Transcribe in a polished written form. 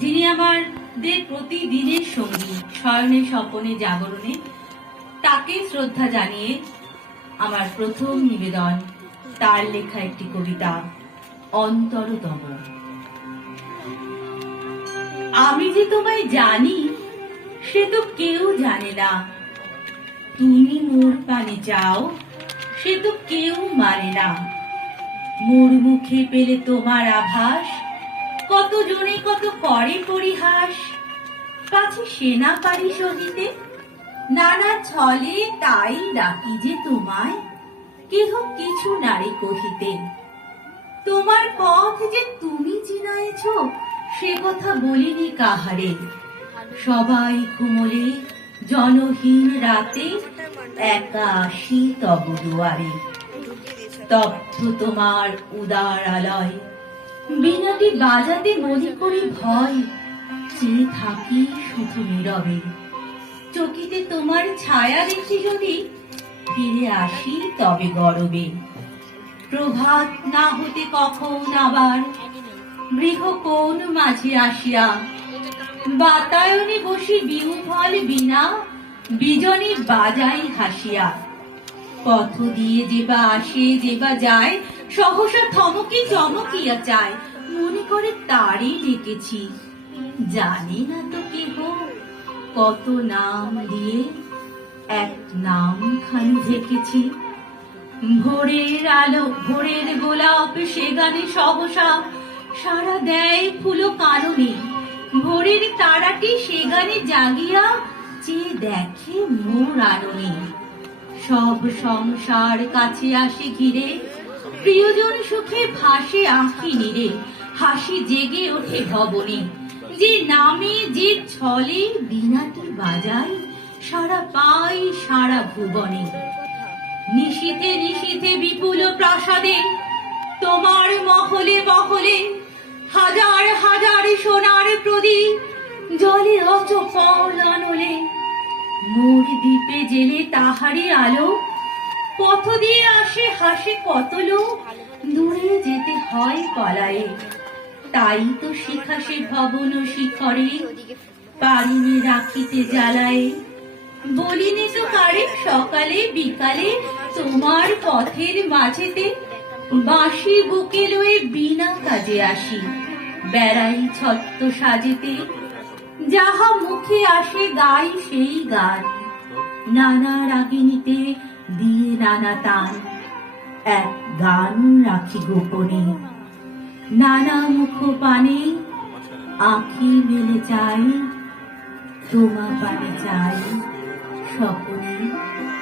যিনি আমাদের প্রতিদিনের সঙ্গী, শয়নে স্বপনে জাগরণে, তাকে শ্রদ্ধা জানিয়ে আমার প্রথম নিবেদন তার লেখা একটি কবিতা, অন্তরতম। আমি যে তোমায় জানি সে তো কেউ জানে না, তুমি মোর পানে যাও সে তো কেউ মানে না। মোর মুখে পেলে তোমার আভাস, কত জনে কত করে পরিহাস। পাছে সে না পারি সহিতে, নানা ছলে তাই ডাকি যে তোমায়, কেহ কিছু নারী কহিতে। তোমার পথ যে তুমি চিনায়েছ সে কথা বলিনি কাহারে। সবাই ঘুমলে জনহীন রাতে, একা আসি তব দুয়ারে। তপ্ত তোমার উদার আলয়, বীণাটি বাজাতে মনে করি ভয়। চেয়ে থাকি শুধু নীরবে, চকিতে তোমার ছায়া দেখি যদি, ফিরে আসি তবে গরবে। প্রভাত না হতে কখন আবার বৃহ কোন মাঝে আসিয়া, বাতায়নে বসি বিউফল বিনা, বিজনে বাজাই হাসিয়া। পথ দিয়ে যেবা আসে যেবা যায়, সহসা থমকে চমকিয়া চায়। মনে করে তারই ডেকেছি, জানি না তো কেহ কত নাম দিয়ে এক নাম খানি ঢেকেছি। ভোরের আলো ভোরের গোলাপ সে গানে সহসা সারা দেয় ফুলো কাননে। ভোরের তারাটি সে গানে জাগিয়া চেয়ে দেখে মোর আননে। সব সংসার কাছে আসে ঘিরে, প্রিয়জন সুখে ভাসে আঁখি নীরে। হাসি জেগে ওঠে ভবনে, যে নামে যে ছলে বীণাটি বাজায়, সারা পাই সারা ভুবনে। নিশীথে নিশীথে বিপুল প্রাসাদে, তোমার মহলে মহলে, হাজার হাজার সোনার প্রদীপ জলে অচপল আনলে। মোর দ্বীপে জেলে তাহারি আলো, পথ দিয়ে আসে হাসে কত লোক, দূরে যেতে হয় পলায়ে। তাই তো শিখা সে ভবন শিখরে, পারিনি রাখিতে জ্বালায়ে। বলিনি তো কারে সকালে বিকালে, তোমার পথের মাঝেতে বাঁশি বুকে লয়ে বিনা কাজে আসি, বেড়াই ছত্র সাজেতে। যাহা মুখে আসে গাই সেই গান, নানা রাগিনীতে দিয়ে নানা তান। এক গান রাখি গোপনে, নানা মুখ পানে, আঁখি মেলে চাই, তোমা পানে চাই সকল